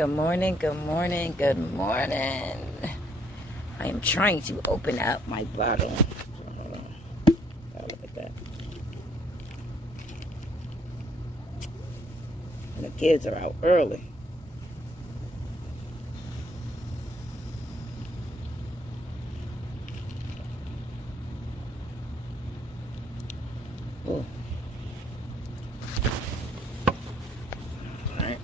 good morning, good morning, good morning. I am trying to open up my bottle. Hold on. Oh, look at that. And the kids are out early. Ooh. Alright.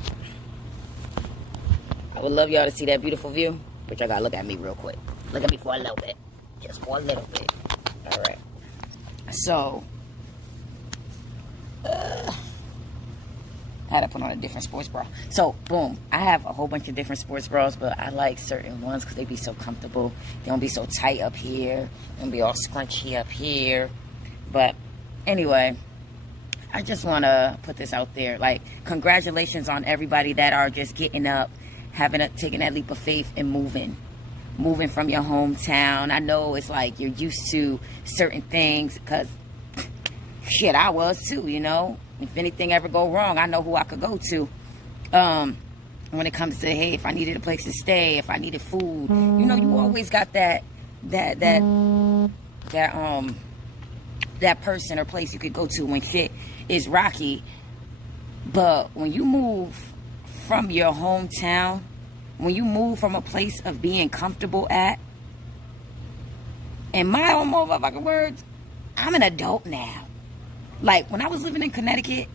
I would love y'all to see that beautiful view, but y'all gotta look at me real quick. Look at me for a little bit. Just for a little bit. Alright. So, I had to put on a different sports bra. So, boom. I have a whole bunch of different sports bras, but I like certain ones because they be so comfortable. They don't be so tight up here. They don't be all scrunchy up here. But, anyway, I just want to put this out there. Like, congratulations on everybody that are just getting up, taking that leap of faith and moving from your hometown. I know it's like you're used to certain things because, shit, I was too, you know. If anything ever go wrong, I know who I could go to. When it comes to, hey, if I needed a place to stay, if I needed food, you know, you always got that person or place you could go to when shit is rocky. But when you move from your hometown, when you move from a place of being comfortable at, in my own motherfucking words, I'm an adult now. Like, when I was living in Connecticut,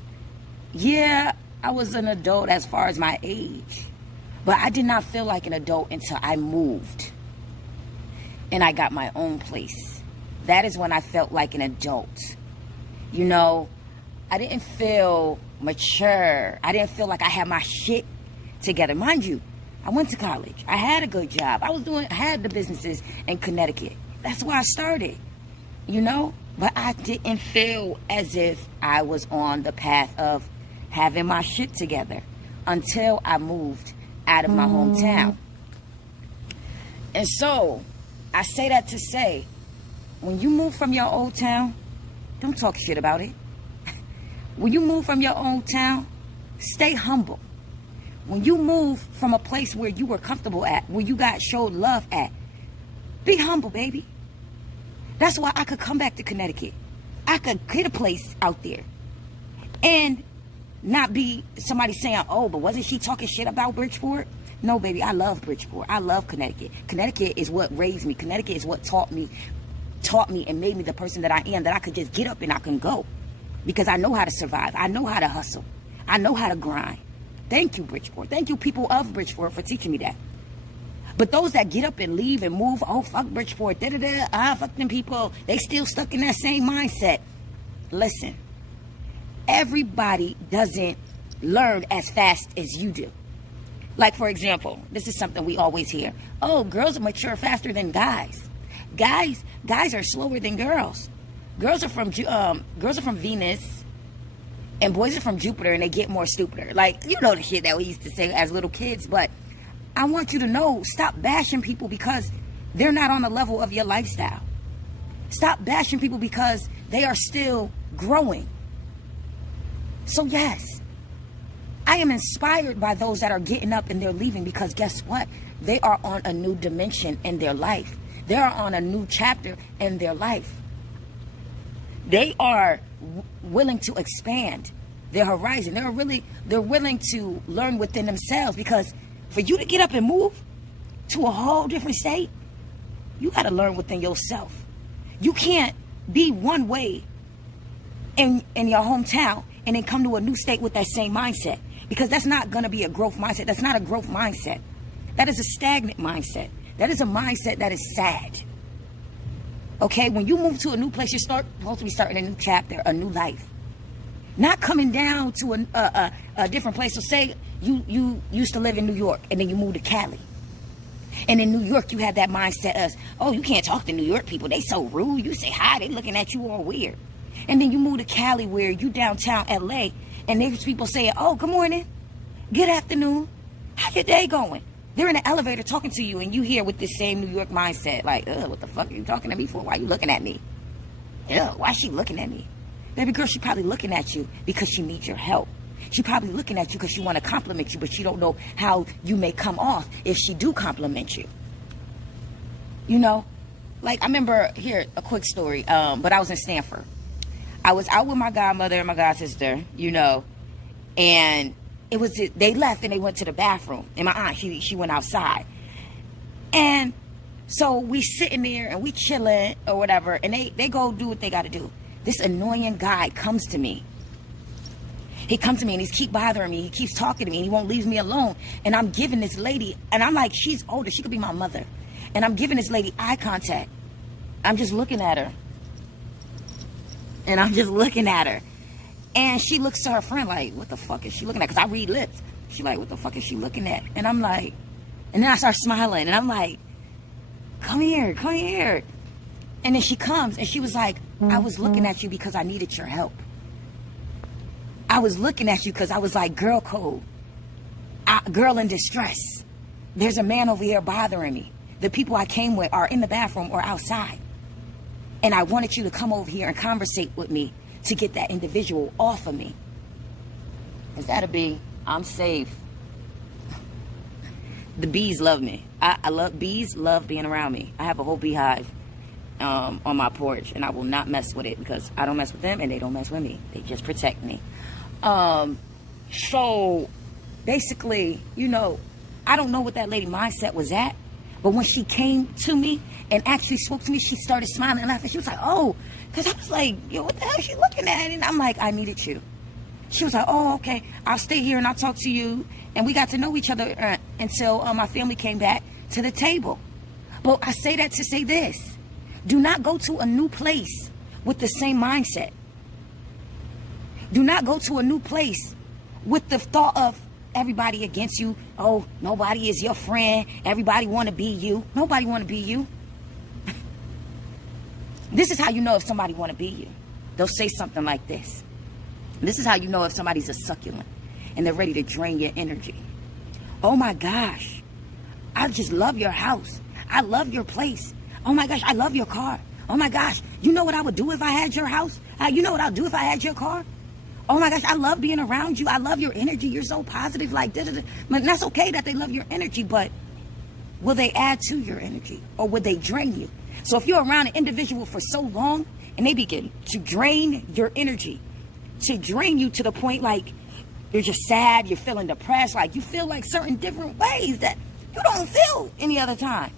yeah, I was an adult as far as my age. But I did not feel like an adult until I moved. And I got my own place. That is when I felt like an adult. You know, I didn't feel mature. I didn't feel like I had my shit together. Mind you, I went to college. I had a good job. I had the businesses in Connecticut. That's where I started, you know? But I didn't feel as if I was on the path of having my shit together until I moved out of my hometown. And so, I say that to say, when you move from your old town, don't talk shit about it. When you move from your old town, stay humble. When you move from a place where you were comfortable at, where you got showed love at, be humble, baby. That's why I could come back to Connecticut. I could get a place out there and not be somebody saying, oh, but wasn't she talking shit about Bridgeport? No, baby, I love Bridgeport. I love Connecticut. Connecticut is what raised me. Connecticut is what taught me and made me the person that I am, that I could just get up and I can go because I know how to survive. I know how to hustle. I know how to grind. Thank you, Bridgeport. Thank you, people of Bridgeport, for teaching me that. But those that get up and leave and move, oh, fuck Bridgeport, fuck them people, they still stuck in that same mindset. Listen, everybody doesn't learn as fast as you do. Like, for example, this is something we always hear. Oh, girls mature faster than guys. Guys are slower than girls. Girls are from Venus, and boys are from Jupiter, and they get more stupider. Like, you know the shit that we used to say as little kids, but I want you to know, stop bashing people because they're not on the level of your lifestyle. Stop bashing people because they are still growing. So yes, I am inspired by those that are getting up and they're leaving because guess what? They are on a new dimension in their life. They are on a new chapter in their life. They are willing to expand their horizon. They're willing to learn within themselves because for you to get up and move to a whole different state, you got to learn within yourself. You can't be one way in your hometown and then come to a new state with that same mindset because that's not going to be a growth mindset. That's not a growth mindset. That is a stagnant mindset. That is a mindset that is sad. Okay, when you move to a new place, you're supposed to be starting a new chapter, a new life. Not coming down to a different place. So say you used to live in New York and then you moved to Cali. And in New York, you have that mindset of, oh, you can't talk to New York people. They so rude. You say hi, they looking at you all weird. And then you move to Cali where you downtown LA and there's people saying, oh, good morning, good afternoon, how your day going? They're in the elevator talking to you and you here with this same New York mindset. Like, what the fuck are you talking to me for? Why are you looking at me? Why is she looking at me? Baby girl, she probably looking at you because she needs your help. She probably looking at you because she want to compliment you, but she don't know how you may come off if she do compliment you. You know, like I remember here a quick story. But I was in Stanford. I was out with my godmother and my godsister, you know, and they left and they went to the bathroom. And my aunt, she went outside, and so we sitting there and we chilling or whatever, and they go do what they got to do. This annoying guy comes to me. He comes to me and he's keep bothering me. He keeps talking to me and he won't leave me alone. And I'm giving this lady, and I'm like, she's older. She could be my mother. And I'm giving this lady eye contact. I'm just looking at her. And I'm just looking at her. And she looks to her friend like, what the fuck is she looking at? Because I read lips. She like, what the fuck is she looking at? And I'm like, and then I start smiling. And I'm like, come here, come here. And then she comes and she was like, I was looking at you because I needed your help. I was looking at you because I was like, girl code, girl in distress. There's a man over here bothering me. The people I came with are in the bathroom or outside. And I wanted you to come over here and conversate with me to get that individual off of me. Because that'll be, I'm safe. The bees love me. Bees love being around me. I have a whole beehive on my porch, and I will not mess with it because I don't mess with them and they don't mess with me. They just protect me. So basically, you know, I don't know what that lady mindset was at, but when she came to me and actually spoke to me, she started smiling and laughing. She was like, oh, because I was like, yo, what the hell is she looking at? And I'm like, I needed you. She was like, oh, okay, I'll stay here and I'll talk to you. And we got to know each other until my family came back to the table. But I say that to say this. Do not go to a new place with the same mindset. Do not go to a new place with the thought of everybody against you. Oh, nobody is your friend. Everybody want to be you. Nobody want to be you. This is how you know if somebody want to be you. They'll say something like this. This is how you know if somebody's a succulent and they're ready to drain your energy. Oh my gosh, I just love your house. I love your place. Oh my gosh, I love your car. Oh my gosh, you know what I would do if I had your house? You know what I'll do if I had your car? Oh my gosh, I love being around you. I love your energy. You're so positive, like da-da-da. But that's okay that they love your energy, but will they add to your energy or will they drain you? So if you're around an individual for so long and they begin to drain your energy, to drain you to the point like you're just sad, you're feeling depressed, like you feel like certain different ways that you don't feel any other time.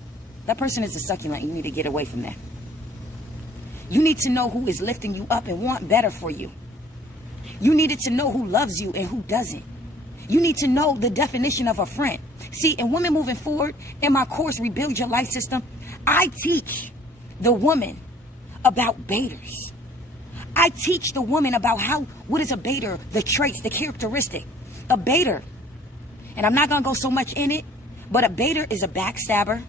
That person is a succulent. You need to get away from that. You need to know who is lifting you up and want better for you. You needed to know who loves you and who doesn't. You need to know the definition of a friend. See, in Women Moving Forward, in my course, Rebuild Your Life System, I teach the woman about baiters. I teach the woman about what is a baiter, the traits, the characteristic. A baiter, and I'm not going to go so much in it, but a baiter is a backstabber,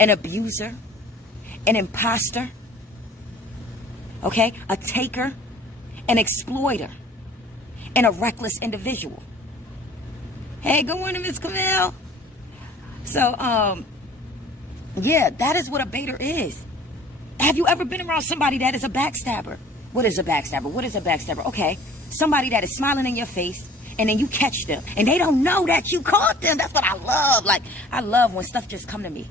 an abuser, an imposter, okay, a taker, an exploiter, and a reckless individual. Hey, good morning, Miss Camille. So, yeah, that is what a baiter is. Have you ever been around somebody that is a backstabber? What is a backstabber? What is a backstabber? Okay, somebody that is smiling in your face, and then you catch them, and they don't know that you caught them. That's what I love. Like, I love when stuff just come to me.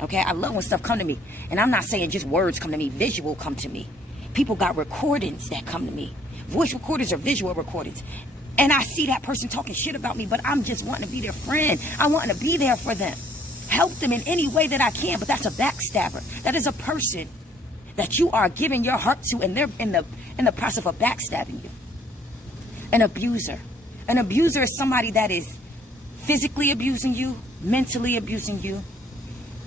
Okay, I love when stuff come to me. And I'm not saying just words come to me, visual come to me. People got recordings that come to me. Voice recordings or visual recordings. And I see that person talking shit about me, but I'm just wanting to be their friend. I want to be there for them. Help them in any way that I can, but that's a backstabber. That is a person that you are giving your heart to, and they're in the process of backstabbing you. An abuser. An abuser is somebody that is physically abusing you, mentally abusing you,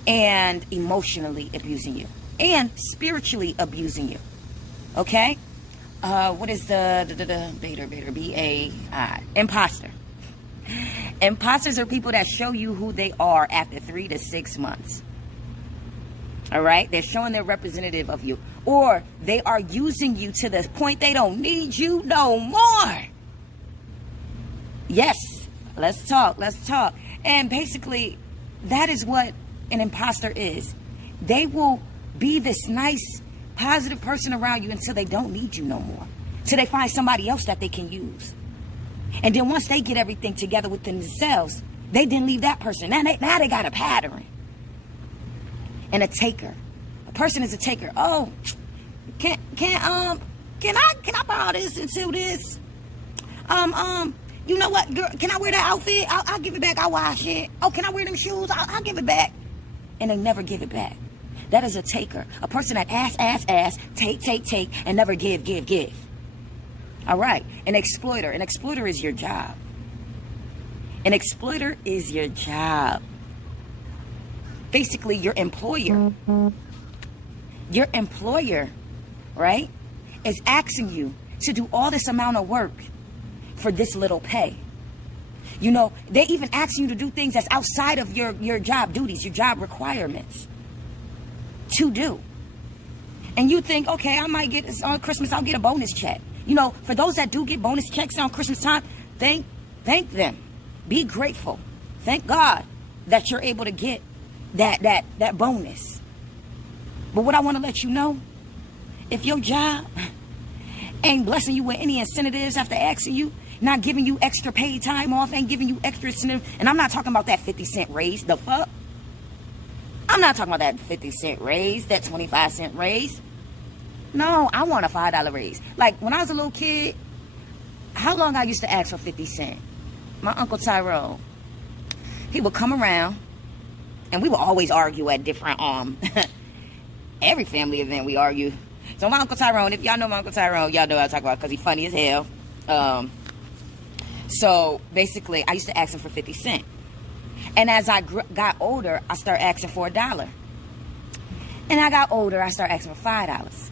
and emotionally abusing you, and spiritually abusing you. Okay? What is the baiter, B-A-I, imposter. Imposters are people that show you who they are after 3 to 6 months. All right? They're showing they're representative of you. Or they are using you to the point they don't need you no more. Yes. Let's talk. Let's talk. And basically, that is what an imposter is. They will be this nice, positive person around you until they don't need you no more. Till they find somebody else that they can use. And then once they get everything together within themselves, they didn't leave that person. Now they got a pattern. And a taker. A person is a taker. Oh, can I borrow this and do this? You know what, girl, can I wear that outfit? I'll give it back. I'll wash it. Oh, can I wear them shoes? I'll give it back. And they never give it back. That is a taker. A person that ask, take, and never give. All right. An exploiter. An exploiter is your job. An exploiter is your job. Basically, your employer. Your employer, right, is asking you to do all this amount of work for this little pay. You know, they even ask you to do things that's outside of your job duties, your job requirements to do. And you think, okay, I might get this on Christmas, I'll get a bonus check. You know, for those that do get bonus checks on Christmas time, thank them. Be grateful. Thank God that you're able to get that bonus. But what I want to let you know, if your job ain't blessing you with any incentives after asking you, not giving you extra paid time off, ain't giving you extra incentive, and I'm not talking about that 50-cent raise, the fuck? I'm not talking about that 50-cent raise, that 25-cent raise. No, I want a $5 raise. Like, when I was a little kid, how long I used to ask for 50 cents? My Uncle Tyrone, he would come around, and we would always argue at different, every family event we argue. So my Uncle Tyrone, if y'all know my Uncle Tyrone, y'all know what I talk about because he's funny as hell. So basically, I used to ask him for 50 cents. And as I got older, I started asking for $1. And I got older, I started asking for $5.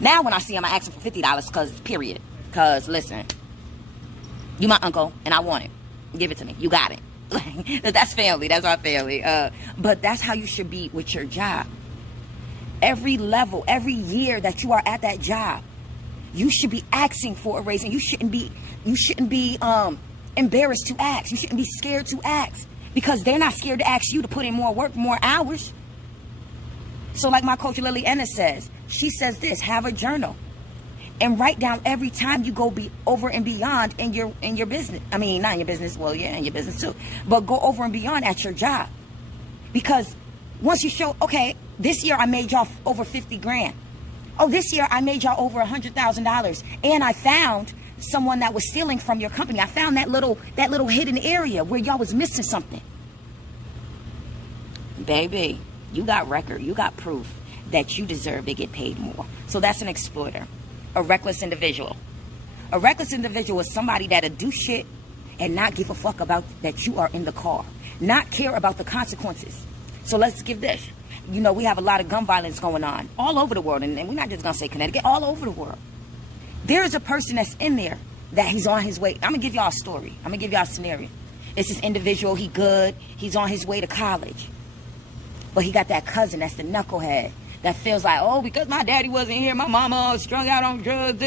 Now when I see him, I ask him for $50 period. Because, listen, you my uncle, and I want it. Give it to me. You got it. That's family. That's our family. But that's how you should be with your job. Every level, every year that you are at that job, you should be asking for a raise, and you shouldn't be embarrassed to ask. You shouldn't be scared to ask, because they're not scared to ask you to put in more work, more hours. So like my coach Lily Ennis says, she says this: have a journal and write down every time you go over and beyond in your business. I mean, not in your business. Well, yeah, in your business too, but go over and beyond at your job. Because once you show, okay, this year I made y'all over 50 grand. Oh, this year I made y'all over $100,000, and I found someone that was stealing from your company. I found that little hidden area where y'all was missing something. Baby, you got record, you got proof that you deserve to get paid more. So that's an exploiter, a reckless individual. A reckless individual is somebody that'll do shit and not give a fuck about that you are in the car, not care about the consequences. So let's give this. You know, we have a lot of gun violence going on all over the world, and we're not just gonna say Connecticut, all over the world. There's a person that's in there that he's on his way. I'm gonna give y'all a story. I'm gonna give y'all a scenario. It's this individual, he good, he's on his way to college. But he got that cousin that's the knucklehead that feels like, oh, because my daddy wasn't here, my mama strung out on drugs,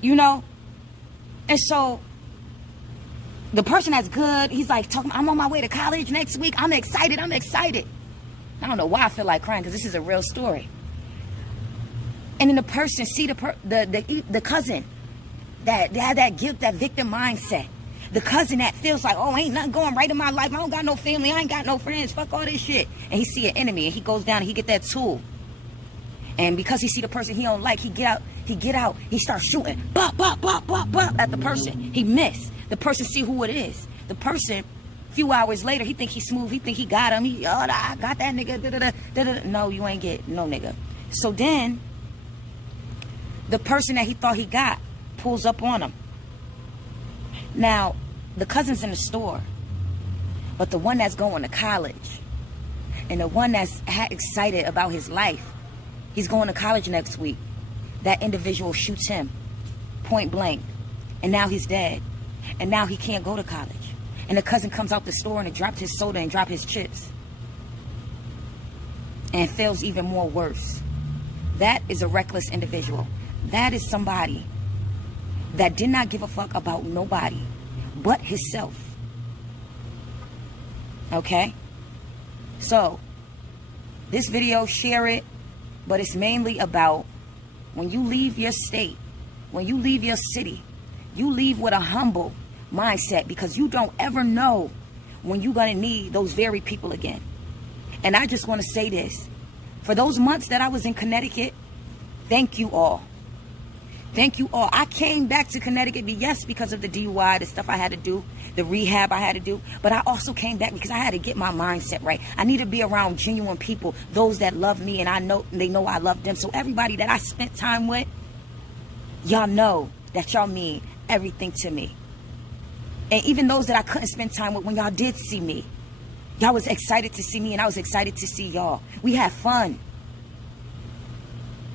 you know? And so the person that's good, he's like, I'm on my way to college next week. I'm excited. I don't know why I feel like crying, because this is a real story. And then the person see the cousin that had that guilt, that victim mindset. The cousin that feels like, oh, ain't nothing going right in my life. I don't got no family. I ain't got no friends. Fuck all this shit. And he see an enemy, and he goes down and he get that tool. And because he see the person he don't like, he get out, he starts shooting. Bop, bop, bop, bop, bop at the person. He missed. The person see who it is. The person, a few hours later, he think he's smooth. He think he got him. I got that nigga. No, you ain't get no nigga. So then, the person that he thought he got pulls up on him. Now, the cousin's in the store, but the one that's going to college and the one that's excited about his life, he's going to college next week. That individual shoots him point blank, and now he's dead, and now he can't go to college. And the cousin comes out the store and it dropped his soda and dropped his chips, and feels even more worse. That is a reckless individual. That is somebody that did not give a fuck about nobody but himself. Okay? So, this video, share it, but it's mainly about when you leave your state, when you leave your city, You leave with a humble mindset, because you don't ever know when you're going to need those very people again. And I just want to say this. For those months that I was in Connecticut, thank you all. Thank you all. I came back to Connecticut, yes, because of the DUI, the stuff I had to do, the rehab I had to do. But I also came back because I had to get my mindset right. I need to be around genuine people, those that love me, and I know they know I love them. So everybody that I spent time with, y'all know that y'all mean everything to me. And even those that I couldn't spend time with, when y'all did see me, y'all was excited to see me, and I was excited to see y'all. We had fun.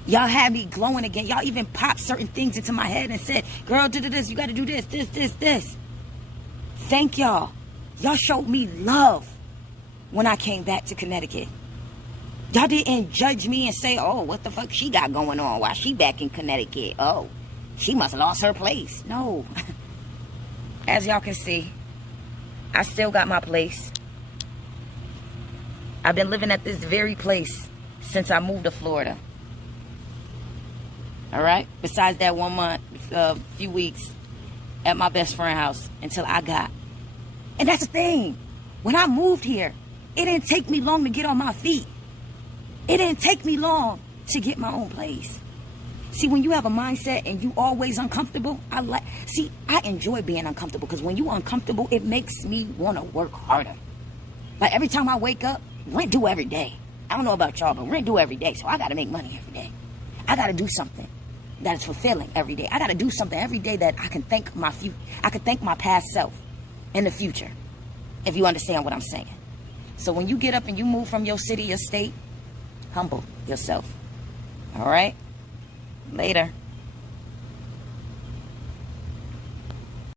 Y'all had me glowing again. Y'all even popped certain things into my head and said, girl, do this. You got to do this. Thank y'all. Y'all showed me love when I came back to Connecticut. Y'all didn't judge me and say, oh, what the fuck she got going on? Why she back in Connecticut? Oh, she must have lost her place. No. As y'all can see, I still got my place. I've been living at this very place since I moved to Florida. All right? Besides that 1 month, few weeks at my best friend's house until I got. And that's the thing. When I moved here, it didn't take me long to get on my feet. It didn't take me long to get my own place. See, when you have a mindset and you always uncomfortable, I enjoy being uncomfortable, because when you uncomfortable, it makes me want to work harder. Like every time I wake up, rent due every day. I don't know about y'all, but rent due every day. So I got to make money every day. I got to do something that is fulfilling every day. I got to do something every day that I can thank my past self in the future, if you understand what I'm saying. So when you get up and you move from your city, your state, humble yourself. All right? Later.